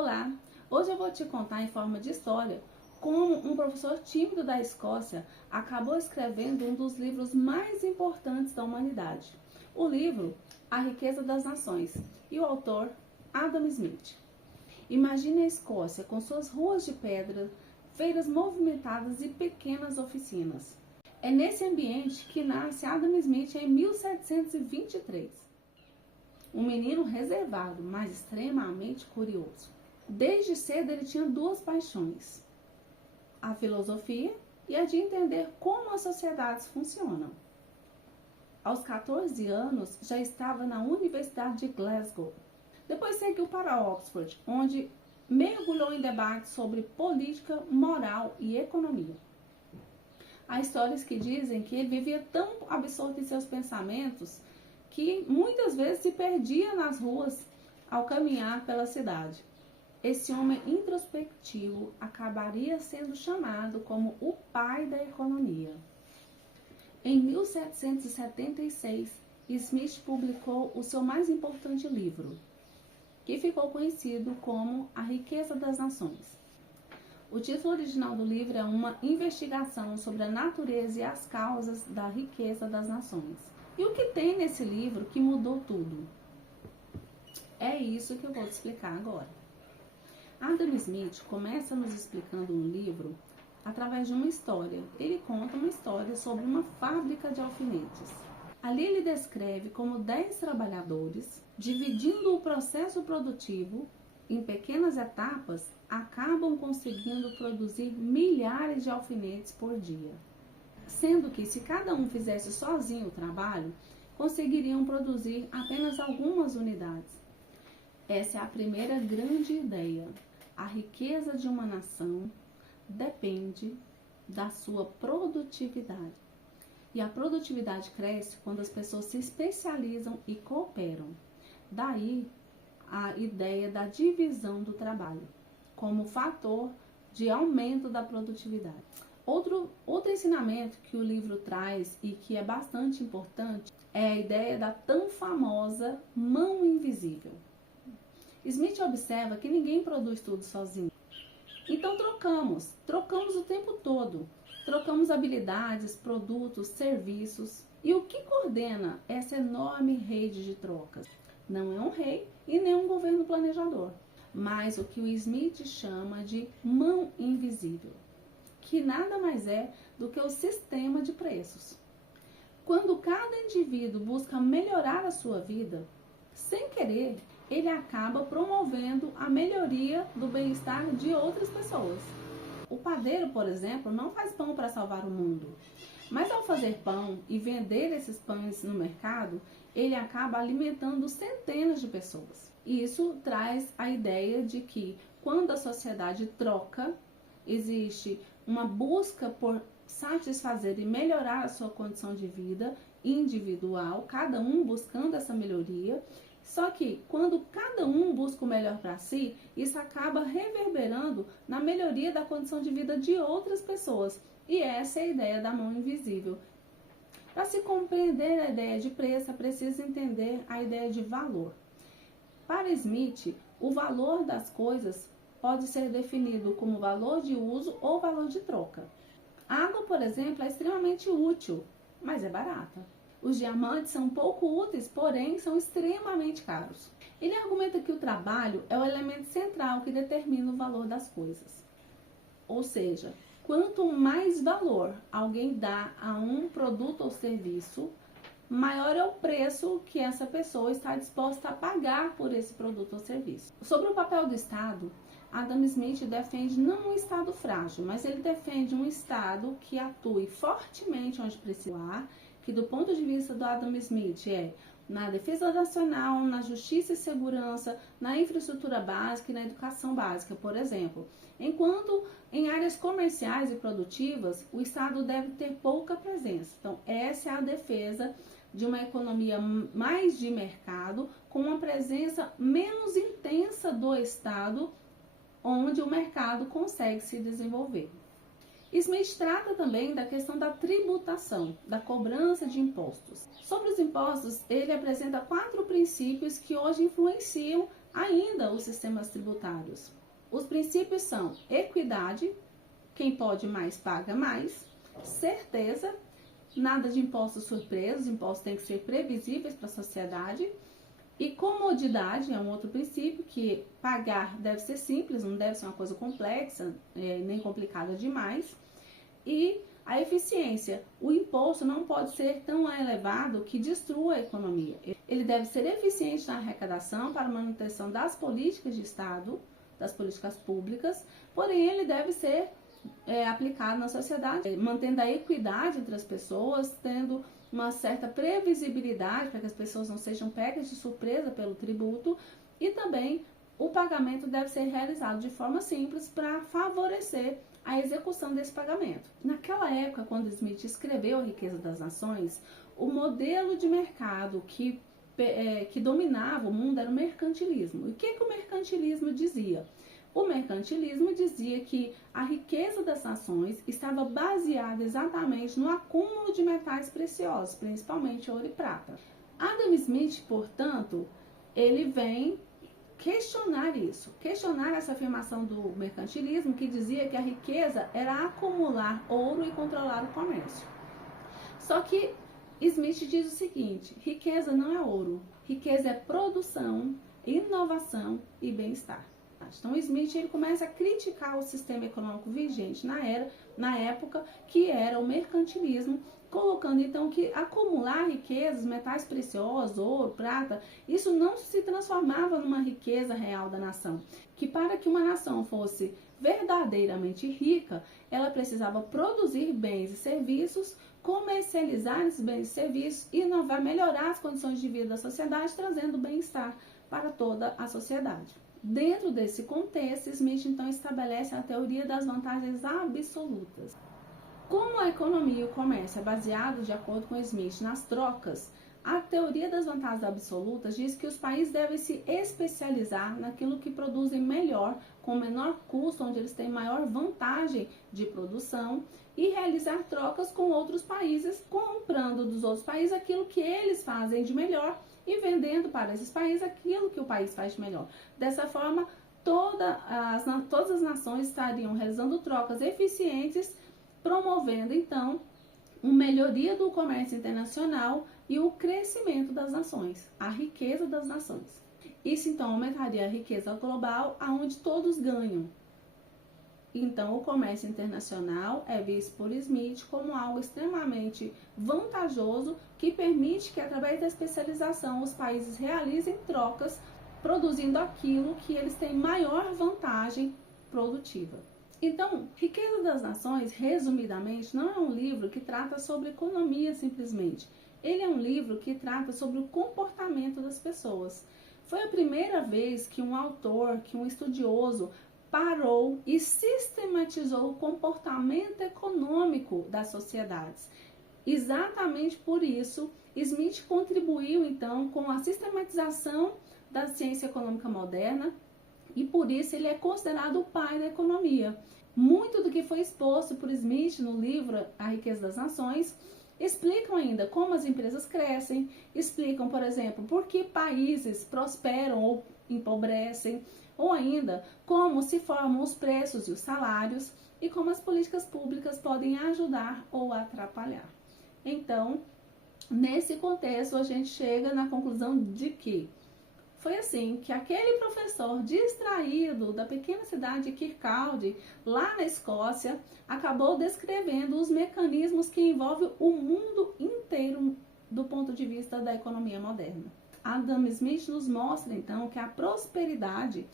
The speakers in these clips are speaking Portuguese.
Olá! Hoje eu vou te contar em forma de história como um professor tímido da Escócia acabou escrevendo um dos livros mais importantes da humanidade. O livro A Riqueza das Nações e o autor Adam Smith. Imagine a Escócia com suas ruas de pedra, feiras movimentadas e pequenas oficinas. É nesse ambiente que nasce Adam Smith em 1723. Um menino reservado, mas extremamente curioso. Desde cedo ele tinha duas paixões: a filosofia e a de entender como as sociedades funcionam. Aos 14 anos já estava na Universidade de Glasgow. Depois seguiu para Oxford, onde mergulhou em debates sobre política, moral e economia. Há histórias que dizem que ele vivia tão absorto em seus pensamentos que muitas vezes se perdia nas ruas ao caminhar pela cidade. Esse homem introspectivo acabaria sendo chamado como o pai da economia. Em 1776, Smith publicou o seu mais importante livro, que ficou conhecido como A Riqueza das Nações. O título original do livro é uma investigação sobre a natureza e as causas da riqueza das nações. E o que tem nesse livro que mudou tudo? É isso que eu vou te explicar agora. Adam Smith começa nos explicando no livro através de uma história. Ele conta uma história sobre uma fábrica de alfinetes. Ali ele descreve como 10 trabalhadores, dividindo o processo produtivo em pequenas etapas, acabam conseguindo produzir milhares de alfinetes por dia. Sendo que, se cada um fizesse sozinho o trabalho, conseguiriam produzir apenas algumas unidades. Essa é a primeira grande ideia. A riqueza de uma nação depende da sua produtividade. E a produtividade cresce quando as pessoas se especializam e cooperam. Daí a ideia da divisão do trabalho como fator de aumento da produtividade. Outro ensinamento que o livro traz e que é bastante importante é a ideia da tão famosa mão invisível. Smith observa que ninguém produz tudo sozinho. Então trocamos o tempo todo. Trocamos habilidades, produtos, serviços. E o que coordena essa enorme rede de trocas? Não é um rei e nem um governo planejador, mas o que o Smith chama de mão invisível, que nada mais é do que o sistema de preços. Quando cada indivíduo busca melhorar a sua vida, sem querer, ele acaba promovendo a melhoria do bem-estar de outras pessoas. O padeiro, por exemplo, não faz pão para salvar o mundo, mas ao fazer pão e vender esses pães no mercado, ele acaba alimentando centenas de pessoas. Isso traz a ideia de que quando a sociedade troca, existe uma busca por satisfazer e melhorar a sua condição de vida individual, cada um buscando essa melhoria. Só que quando cada um busca o melhor para si, isso acaba reverberando na melhoria da condição de vida de outras pessoas. E essa é a ideia da mão invisível. Para se compreender a ideia de preço, é preciso entender a ideia de valor. Para Smith, o valor das coisas pode ser definido como valor de uso ou valor de troca. A água, por exemplo, é extremamente útil, mas é barata. Os diamantes são pouco úteis, porém são extremamente caros. Ele argumenta que o trabalho é o elemento central que determina o valor das coisas. Ou seja, quanto mais valor alguém dá a um produto ou serviço, maior é o preço que essa pessoa está disposta a pagar por esse produto ou serviço. Sobre o papel do Estado, Adam Smith defende não um Estado frágil, mas ele defende um Estado que atue fortemente onde precisar, que do ponto de vista do Adam Smith é na defesa nacional, na justiça e segurança, na infraestrutura básica e na educação básica, por exemplo. Enquanto em áreas comerciais e produtivas, o Estado deve ter pouca presença. Então, essa é a defesa de uma economia mais de mercado, com uma presença menos intensa do Estado, onde o mercado consegue se desenvolver. Smith trata também da questão da tributação, da cobrança de impostos. Sobre os impostos, ele apresenta 4 princípios que hoje influenciam Ainda os sistemas tributários. Os princípios são equidade, quem pode mais paga mais, certeza, nada de impostos surpresos, impostos têm que ser previsíveis para a sociedade, e comodidade é um outro princípio, que pagar deve ser simples, não deve ser uma coisa complexa, nem complicada demais. E a eficiência, o imposto não pode ser tão elevado que destrua a economia. Ele deve ser eficiente na arrecadação para a manutenção das políticas de Estado, das políticas públicas, porém ele deve ser aplicado na sociedade, mantendo a equidade entre as pessoas, tendo uma certa previsibilidade para que as pessoas não sejam pegas de surpresa pelo tributo, e também o pagamento deve ser realizado de forma simples para favorecer a execução desse pagamento. Naquela época, quando Smith escreveu A Riqueza das Nações, o modelo de mercado que dominava o mundo era o mercantilismo. E o que o mercantilismo dizia? O mercantilismo dizia que a riqueza das nações estava baseada exatamente no acúmulo de metais preciosos, principalmente ouro e prata. Adam Smith, portanto, ele vem questionar isso, questionar essa afirmação do mercantilismo que dizia que a riqueza era acumular ouro e controlar o comércio. Só que Smith diz o seguinte: riqueza não é ouro, riqueza é produção, inovação e bem-estar. Então Smith ele começa a criticar o sistema econômico vigente na época, que era o mercantilismo, colocando então que acumular riquezas, metais preciosos, ouro, prata, isso não se transformava numa riqueza real da nação. Que para que uma nação fosse verdadeiramente rica, ela precisava produzir bens e serviços, comercializar esses bens e serviços, inovar, melhorar as condições de vida da sociedade, trazendo bem-estar para toda a sociedade. Dentro desse contexto, Smith então estabelece a teoria das vantagens absolutas. Como a economia e o comércio é baseado, de acordo com Smith, nas trocas, a teoria das vantagens absolutas diz que os países devem se especializar naquilo que produzem melhor, com menor custo, onde eles têm maior vantagem de produção, e realizar trocas com outros países, comprando dos outros países aquilo que eles fazem de melhor e vendendo para esses países aquilo que o país faz de melhor. Dessa forma, todas as nações estariam realizando trocas eficientes, promovendo então uma melhoria do comércio internacional e o crescimento das nações, a riqueza das nações. Isso então aumentaria a riqueza global, aonde todos ganham. Então, o comércio internacional é visto por Smith como algo extremamente vantajoso, que permite que, através da especialização, os países realizem trocas, produzindo aquilo que eles têm maior vantagem produtiva. Então, Riqueza das Nações, resumidamente, não é um livro que trata sobre economia simplesmente. Ele é um livro que trata sobre o comportamento das pessoas. Foi a primeira vez que um autor, que um estudioso, parou e sistematizou o comportamento econômico das sociedades. Exatamente por isso, Smith contribuiu então com a sistematização da ciência econômica moderna, e por isso ele é considerado o pai da economia. Muito do que foi exposto por Smith no livro A Riqueza das Nações explicam ainda como as empresas crescem, explicam, por exemplo, por que países prosperam ou empobrecem, ou ainda como se formam os preços e os salários, e como as políticas públicas podem ajudar ou atrapalhar. Então, nesse contexto, a gente chega na conclusão de que foi assim que aquele professor distraído da pequena cidade de Kirkcaldy, lá na Escócia, acabou descrevendo os mecanismos que envolvem o mundo inteiro do ponto de vista da economia moderna. Adam Smith nos mostra, então, que a prosperidade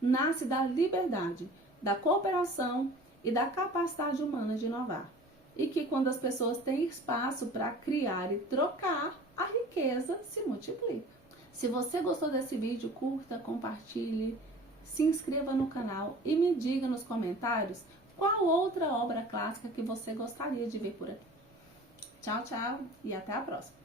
nasce da liberdade, da cooperação e da capacidade humana de inovar. E que quando as pessoas têm espaço para criar e trocar, a riqueza se multiplica. Se você gostou desse vídeo, curta, compartilhe, se inscreva no canal e me diga nos comentários qual outra obra clássica que você gostaria de ver por aqui. Tchau, tchau e até a próxima!